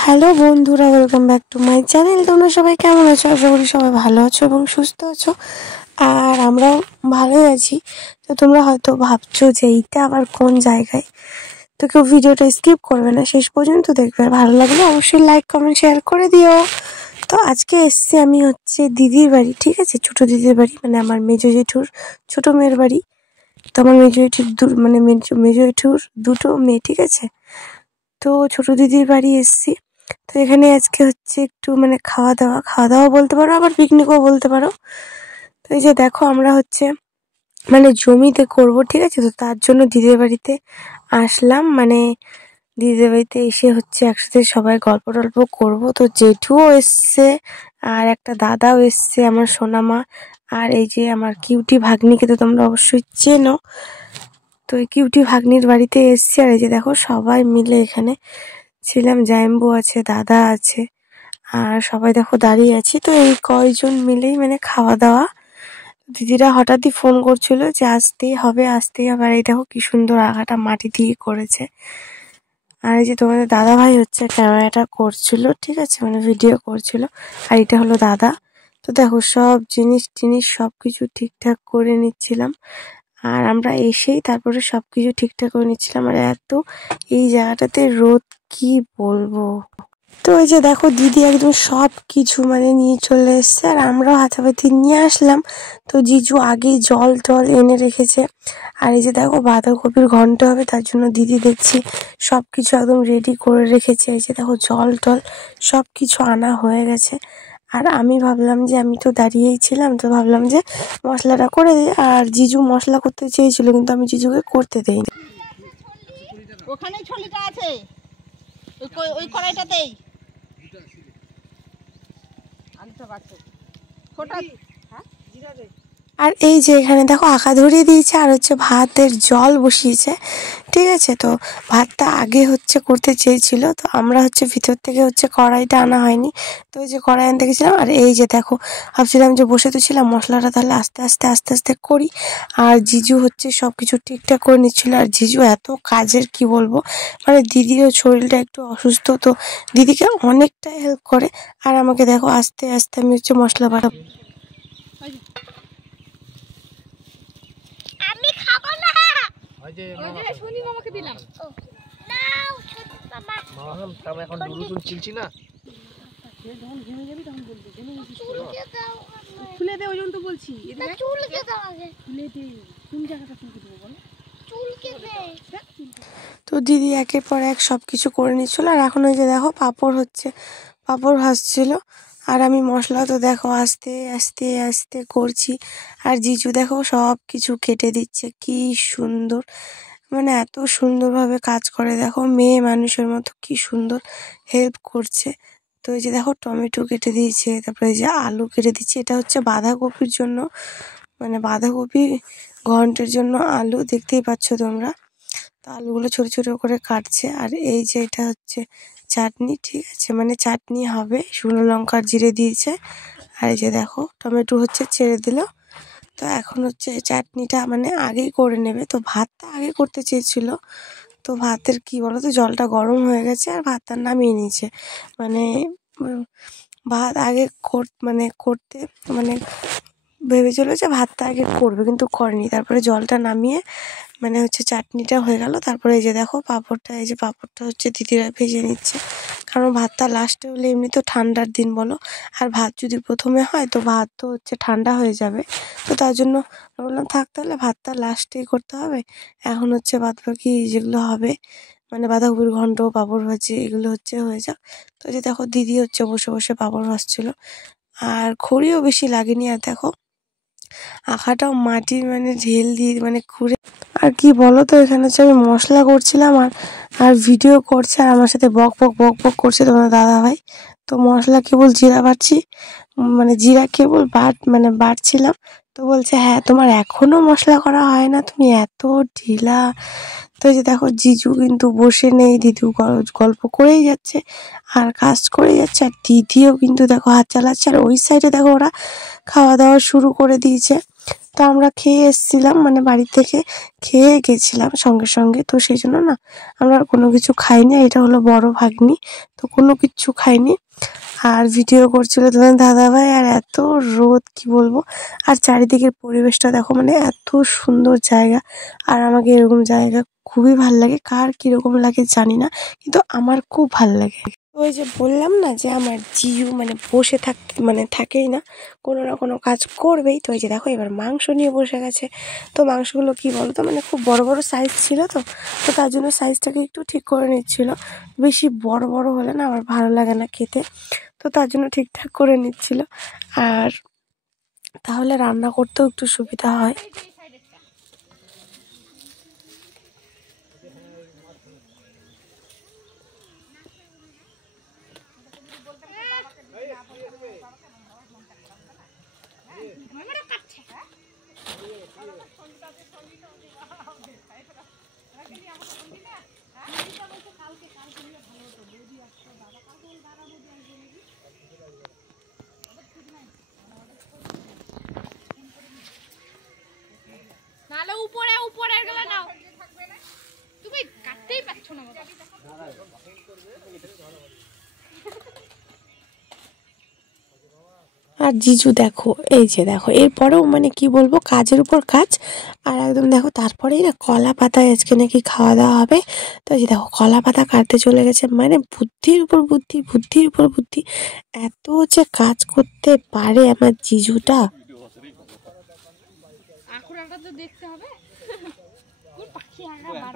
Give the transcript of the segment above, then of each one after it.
Hello বন্ধুরা, welcome back to my channel. তোমরা সবাই কেমন আছো? আশা করি সবাই ভালো আছো এবং সুস্থ আছো। আর আমরাও ভালোই আছি। তো তোমরা হয়তো ভাবছো যে এইটা আবার কোন জায়গায়। তো কেউ ভিডিওটা স্কিপ করবে না, শেষ পর্যন্ত দেখবে। আর ভালো লাগলে অবশ্যই লাইক কমেন্ট শেয়ার করে দিও। তো আজকে এসছি আমি হচ্ছে দিদির বাড়ি, ঠিক আছে, ছোট দিদির বাড়ি, মানে আমার মেজো জেঠুর ছোট মেয়ের বাড়ি। তো আমার মেজো জেঠুর মেজো জেঠুর দুটো মেয়ে, ঠিক আছে। তো ছোট দিদির বাড়ি এসছি। তো এখানে আজকে হচ্ছে একটু মানে খাওয়া দাওয়া বলতে পারো, আবার পিকনিকও বলতে পারো। তো এই যে দেখো আমরা হচ্ছে মানে জমিতে করব, ঠিক আছে। তো তার জন্য দিদির বাড়িতে আসলাম, মানে দিদির বাড়িতে এসে হচ্ছে একসাথে সবাই গল্প টল্প করবো। তো জেঠুও এসছে আর একটা দাদাও এসছে, আমার সোনামা। আর এই যে আমার কিউটি ভাগ্নিকে তো তোমরা অবশ্যই চেনো। তো এই কিউটি ভাগ্নির বাড়িতে এসছি। আর এই যে দেখো সবাই মিলে এখানে ছিলাম, জাইম্বু আছে, দাদা আছে, আর সবাই দেখো দাঁড়িয়ে আছি। তো এই কয়জন মিলেই মানে খাওয়া দাওয়া। দিদিরা হঠাৎই ফোন করছিল যে আসতেই হবে। আর এই দেখো কি সুন্দর আগাটা মাটি দিয়ে করেছে। আর এই যে তোমাদের দাদা ভাই হচ্ছে ক্যামেরাটা করছিল, ঠিক আছে, মানে ভিডিও করছিল। আর এটা হলো দাদা। তো দেখো সব জিনিস সবকিছু ঠিকঠাক করে নিচ্ছিলাম। আর আমরা এসেই তারপরে সবকিছু ঠিকঠাক করে নিচ্ছিলাম। আর এই জায়গাটাতে রোদ, কি বলবো। তো এই যে দেখো দিদি একদম সব কিছু মানে নিয়ে চলে এসছে, আর আমরাও হাতাপাতি নিয়ে আসলাম। তো জিজু আগেই জল টল এনে রেখেছে। আর এই যে দেখো বাঁধাকপির ঘন্ট হবে, তার জন্য দিদি দেখছি সব কিছু একদম রেডি করে রেখেছে। এই যে দেখো জল টল সব কিছু আনা হয়ে গেছে। আর আমি ভাবলাম যে আমি তো দাঁড়িয়েই ছিলাম, তো ভাবলাম যে মশলাটা করে দিই। আর জিজু মশলা করতে চেয়েছিল, কিন্তু আমি জিজুকে করতে দেইনি। ওখানেই ছলিটা আছে, ওই কড়াইটাতেই আলুটা বাড়ছে ফোটা। হ্যাঁ, জিরা দে। আর এই যে এখানে দেখো আঁকা ধরিয়ে দিয়েছে, আর হচ্ছে ভাতের জল বসিয়েছে, ঠিক আছে। তো ভাতটা আগে হচ্ছে করতে চেয়েছিল, তো আমরা হচ্ছে ভিতর থেকে হচ্ছে কড়াইটা আনা হয়নি। তো এই যে কড়াই আনতে গেছিলাম। আর এই যে দেখো ভাবছিলাম যে বসে তো ছিলাম, মশলাটা তাহলে আস্তে আস্তে করি। আর জিজু হচ্ছে সবকিছু ঠিকঠাক করে নিচ্ছিল। আর জিজু এত কাজের, কি বলবো, মানে দিদিরও শরীরটা একটু অসুস্থ, তো দিদিকে অনেকটাই হেল্প করে। আর আমাকে দেখো আস্তে আস্তে আমি হচ্ছে মশলা বাটা। ওই যে শনি মামাকে দিলাম। নাও মামা। মামা তবে এখন দুরুদুল চিলছি না। যখন ঘেমে যাবি তখন বলবি। চুলকে দাও। খুলে দে, ওজন তো বলছি। এদিকে চুলকে দাও আগে। খুলে দে। কোন জায়গাটা চুলকে দেব বল? চুলকে দে। তো দিদি একের পর এক সবকিছু করে নিচ্ছিল। আর এখন ওই যে দেখো পাঁপড় ভাজছিল। আর আমি মশলা তো দেখো আস্তে করছি। আর জিজু দেখো সব কিছু কেটে দিচ্ছে, কি সুন্দর, মানে এত সুন্দরভাবে কাজ করে। দেখো মেয়ে মানুষের মতো কি সুন্দর হেল্প করছে। তো এই যে দেখো টমেটো কেটে দিয়েছে, তারপরে এই যে আলু কেটে দিচ্ছে। এটা হচ্ছে বাঁধাকপির জন্য, মানে বাঁধাকপি ঘন্টের জন্য আলু, দেখতেই পাচ্ছ তোমরা। তো আলুগুলো ছোট ছোট করে কাটছে। আর এই যে এটা হচ্ছে চাটনি, ঠিক আছে, মানে চাটনি হবে, শুকনো লঙ্কা আর জিরে দিয়েছে। আর এই যে দেখো টমেটো হচ্ছে ছেড়ে দিল। তো এখন হচ্ছে চাটনিটা মানে আগেই করে নেবে। তো ভাতটা আগে করতে চেয়েছিল, তো ভাতের কি বলতো জলটা গরম হয়ে গেছে আর ভাতটা নামিয়ে নিয়েছে। মানে ভাত আগে করতে মানে ভেবেছিল যে ভাতটা আগে করবে, কিন্তু করেনি। তারপরে জলটা নামিয়ে মানে হচ্ছে চাটনিটা হয়ে গেল। তারপরে এই যে দেখো এই যে পাঁপড়টা হচ্ছে দিদিরা ভেজে নিচ্ছে, কারণ ভাতটা লাস্টে হলে এমনি তো ঠান্ডার দিন বলো, আর ভাত যদি প্রথমে হয় তো ভাত তো হচ্ছে ঠান্ডা হয়ে যাবে। তো তার জন্য বললাম থাক তাহলে ভাতটা লাস্টেই করতে হবে। এখন হচ্ছে বাদ বাকি যেগুলো হবে, মানে বাঁধাকপির ঘন্ট, পাঁপড় ভাজি, এগুলো হচ্ছে হয়ে যাক। তো এই যে দেখো দিদি হচ্ছে বসে বসে পাঁপড় ভাজছিল। আর খড়িও বেশি লাগেনি। আর দেখো আঁকাটাও মাটির মানে ঢেল দিয়ে মানে খুঁড়ে। আর কি বলো তো, এখানে হচ্ছে আমি মশলা করছিলাম আর ভিডিও করছে, আর আমার সাথে বক বক করছে তোমার দাদা ভাই। তো মশলা কেবল জিরা বাটছি, মানে জিরা কেবল বাটছিলাম। তো বলছে হ্যাঁ তোমার এখনো মশলা করা হয় না, তুমি এত ঢিলা। তো এই যে দেখো জিজু কিন্তু বসে নেই, দিদু গল্প করেই যাচ্ছে আর কাজ করে যাচ্ছে। আর দিদিও কিন্তু দেখো হাত চালাচ্ছে। আর ওই সাইডে দেখো ওরা খাওয়া দাওয়া শুরু করে দিয়েছে। তো আমরা খেয়ে এসেছিলাম, মানে বাড়ি থেকে খেয়ে গেছিলাম সঙ্গে সঙ্গে। তো সেই জন্য না আমরা আর কোনো কিছু খাইনি। এটা হলো বড় ভাগ্নি, তো কোনো কিচ্ছু খাইনি। আর ভিডিও করছিল তোমার দাদাভাই, আর এত রোদ কি বলবো। আর চারিদিকের পরিবেশটা দেখো, মানে এত সুন্দর জায়গা। আর আমাকে এরকম জায়গা খুবই ভাল লাগে, কার কিরকম লাগে জানি না, কিন্তু আমার খুব ভাল লাগে। ওই যে বললাম না যে আমার জিজু মানে বসে মানে থাকেই না, কোনো না কোনো কাজ করবেই। তো ওই যে দেখো এবার মাংস নিয়ে বসে গেছে। তো মাংসগুলো কি বলতো, মানে খুব বড় বড় সাইজ ছিল, তো তো তার জন্য সাইজটাকে একটু ঠিক করে নিচ্ছিল। বেশি বড় বড় হলে না আমার ভালো লাগে না খেতে, তো তার জন্য ঠিকঠাক করে নিচ্ছিল। আর তাহলে রান্না করতেও একটু সুবিধা হয়। নালে উপরে উপরে গেলে নাও, তুমি কাটতেই পারছো না বাবা। আর জিজু দেখো, এই যে দেখো এরপরেও মানে কি বলবো, কাজের উপর কাজ। আর একদম দেখো তারপরেই না কলা পাতায় আজকে নাকি খাওয়া দাওয়া হবে। তো এই যে দেখো কলা পাতা কাটতে চলে গেছে, মানে বুদ্ধির উপর বুদ্ধি, বুদ্ধির উপর বুদ্ধি। এত যে কাজ করতে পারে আমার জিজুটা। আখুরাটা তো দেখতে হবে। কোন পাখি আগা বার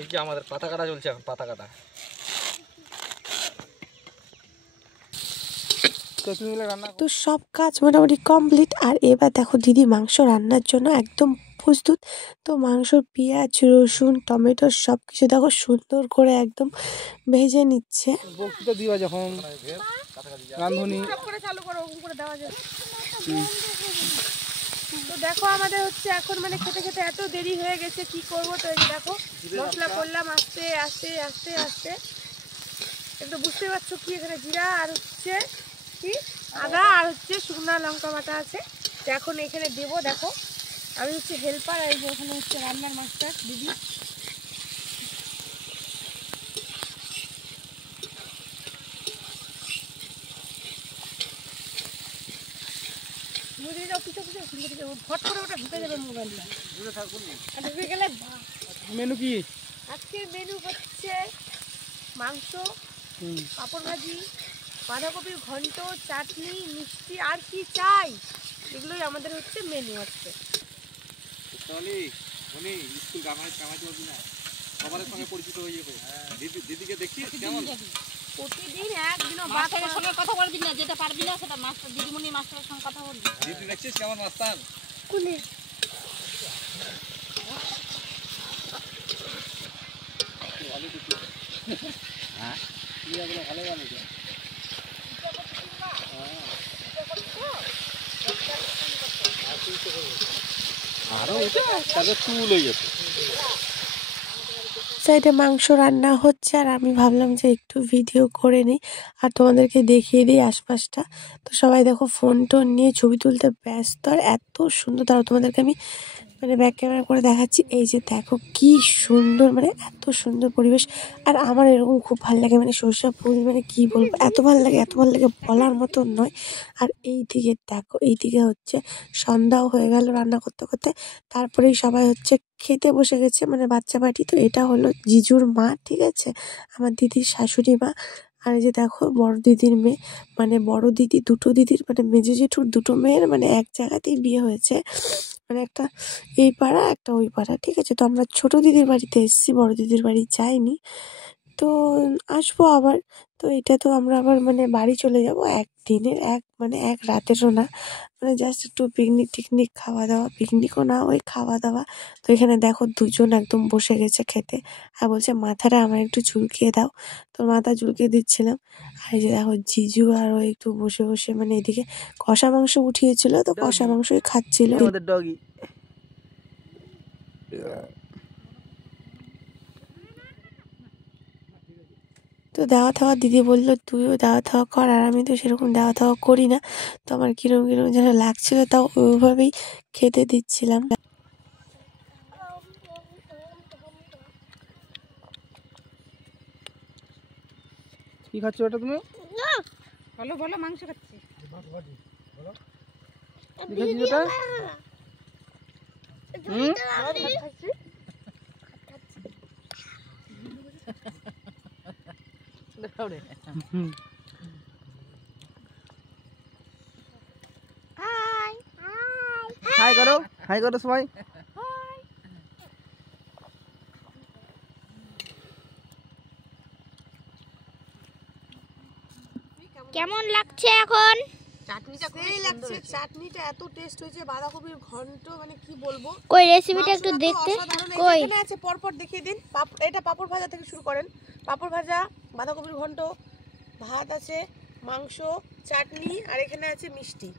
এই যে আমাদের পাতা কাটা চলছে এখন, পাতা কাটা। তো সব কাজ মোটামুটি কমপ্লিট। আর এবার দেখো দিদি মাংস রান্নার জন্য একদম প্রস্তুত। তো মাংস পেঁয়াজ রসুন টমেটো সব কিছু দেখো সুন্দর করে একদম ভেজে নিচ্ছে। বক্তৃতা দিবা যখন রাঁধুনি সব করে চালু করো, ওরকম করে দেওয়া যাবে। তো দেখো আমাদের হচ্ছে এখন মানে খেতে খেতে এত দেরি হয়ে গেছে, কি করবো। তো এই যে দেখো মশলা করলাম আস্তে আস্তে আস্তে আস্তে, একটু বুঝতে পারছো কি, এখানে জিরা আর হচ্ছে কি আদা আর হচ্ছে শুকনো লঙ্কা বাটা আছে। তো এখন এখানে দেবো। দেখো আমি হচ্ছে হেল্পার, আর এই যে ওখানে হচ্ছে রান্নার মাস্টার দিদি। ফট করে ওটা ঢুকে যাবে মোবাইলটা, ঢুকে গেলে মেনু কি? আজকের মেনু হচ্ছে মাংস, পাঁপড় ভাজি, বাঁধাকপির ঘন্ট, চাটনি, মিষ্টি, আর কি চাই এগুলোই আমাদের হচ্ছে মেনু হচ্ছে। সবার সঙ্গে পরিচিত হয়ে যাবে। দিদিকে দেখছিস কেমন? প্রতিদিন একদিনও মাস্টারের সঙ্গে কথা বলবি না, যেটা পারবি না সেটা মাস্টার দিদিমণি মাস্টারের সঙ্গে কথা বলবি। দিদি দেখছিস কেমন মাস্টার? কোনে হ্যাঁ ভালো ভালো। আরো তাদের চুল হয়ে গেছে। সাইডে মাংস রান্না হচ্ছে, আর আমি ভাবলাম যে একটু ভিডিও করে নিই আর তোমাদেরকে দেখিয়ে দিই আশপাশটা। তো সবাই দেখো ফোন টোন নিয়ে ছবি তুলতে ব্যস্ত, আর এত সুন্দর। তারপর তোমাদেরকে আমি মানে ব্যাক ক্যামেরা করে দেখাচ্ছি। এই যে দেখো কি সুন্দর, মানে এত সুন্দর পরিবেশ। আর আমার এরকম খুব ভালো লাগে, মানে সরষা ফুল, মানে কি বলবো, এত ভালো লাগে, এত ভালো লাগে বলার মতন নয়। আর এই দিকে দেখো, এই দিকে হচ্ছে সন্ধ্যাও হয়ে গেল রান্না করতে করতে। তারপরেই সবাই হচ্ছে খেতে বসে গেছে, মানে বাচ্চা পার্টি। তো এটা হলো জিজুর মা, ঠিক আছে, আমার দিদির শাশুড়ি মা। আর এই যে দেখো বড় দিদির মেয়ে, মানে বড় দিদি দুটো দিদির মানে মেজো জেঠুর দুটো মেয়ের মানে এক জায়গাতেই বিয়ে হয়েছে, মানে একটা এই পাড়া একটা ওই পাড়া, ঠিক আছে। তো আমরা ছোট দিদির বাড়িতে এসেছি, বড় দিদির বাড়ি যাইনি, তো আসবো আবার। তো এটা তো আমরা আবার মানে বাড়ি চলে যাব একদিনের, মানে এক রাতেরও না, মানে জাস্ট একটু পিকনিক টিকনিক খাওয়া দাওয়া, পিকনিকও না ওই খাওয়া দাওয়া। তো এখানে দেখো দুজন একদম বসে গেছে খেতে, আর বলছে মাথাটা আমার একটু চুলকিয়ে দাও। তো মাথা চুলকিয়ে দিচ্ছিলাম। আর এই যে দেখো জিজু আর ও একটু বসে বসে মানে এদিকে কষা মাংস উঠিয়েছিল, তো কষা মাংসই খাচ্ছিল। আমাদের ডগি। তো দেওয়া থাওয়া দিদি বললো তুইও দেওয়া থাওয়া কর, আর আমি তো সেরকম দেওয়া থাওয়া করি না, তো আমার কিরম কিরম যেন লাগছিল, তাও ওইভাবেই খেতে দিচ্ছিলাম। কি খাচ্ছ ওটা তুমি? বলো বলো মাংস খাচ্ছি। কি খাচ্ছিস ওটা? হাই করো, হাই করো সবাই। কেমন লাগছে এখন? সেই লাগছে, চাটনিটা এত টেস্ট হয়েছে, বাঁধাকপির ঘন্ট মানে কি বলবো। কই রেসিপিটা একটু দেখতে। কই এখানে আছে, পরপর দেখিয়ে দিন। এটা পাপড় ভাজা থেকে শুরু করেন, পাপড় ভাজা, বাঁধাকপির ঘন্ট, ভাত আছে, মাংস, চাটনি, আর এখানে আছে মিষ্টি।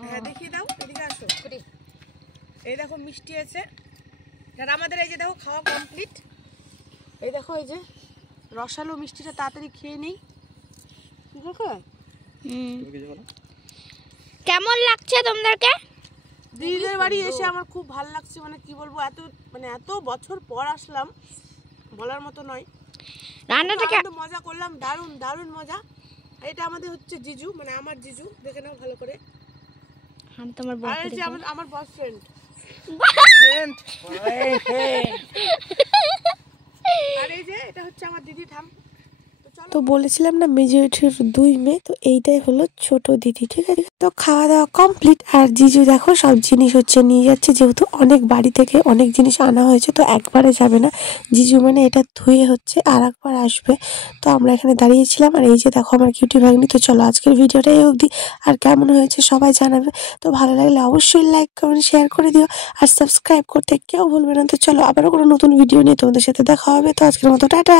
হ্যাঁ দেখিয়ে দাও, এদিকে আসো। এই দেখো মিষ্টি আছে, আর আমাদের এই যে দেখো খাওয়া কমপ্লিট। এই দেখো এই যে রসালো মিষ্টিটা তাড়াতাড়ি খেয়ে নেই, ঠিক আছে। কেমন লাগছে তোমাদেরকে? দিদিদের বাড়ি এসে আমার খুব ভালো লাগছে, মানে কি বলবো, এত বছর পর আসলাম, বলার মতো নয়। রান্নাটা মজা করলাম, দারুণ দারুণ মজা। এটা আমাদের হচ্ছে জিজু, মানে আমার জিজু, দেখে নাও ভালো করে। আমি তোমার আর এই যে আমার বয়ফ্রেন্ড। আর এই যে এটা হচ্ছে আমার দিদি ঠাম। তো বলেছিলাম না মেজরিটির 2 মেয়ে, তো এইটাই হলো ছোট দিদি, ঠিক আছে। তো খাওয়া দাওয়া কমপ্লিট, আর জিজু দেখো সব জিনিস হচ্ছে নিয়ে যাচ্ছে, যেহেতু অনেক বাড়ি থেকে অনেক জিনিস আনা হয়েছে, তো একবারে যাবে না জিজু, মানে এটা ধুয়ে হচ্ছে আর একবার আসবে। তো আমরা এখানে দাঁড়িয়েছিলাম, আর এই যে দেখো আমার কিউটি ভাগ্নি। তো চলো আজকের ভিডিওটা এই অবধি, আর কেমন হয়েছে সবাই জানাবে। তো ভালো লাগলে অবশ্যই লাইক কমেন্ট শেয়ার করে দিও, আর সাবস্ক্রাইব করতে কেউ ভুলবে না। তো চলো আবারও কোনো নতুন ভিডিও নিয়ে তোমাদের সাথে দেখা হবে। তো আজকের মতো টাটা।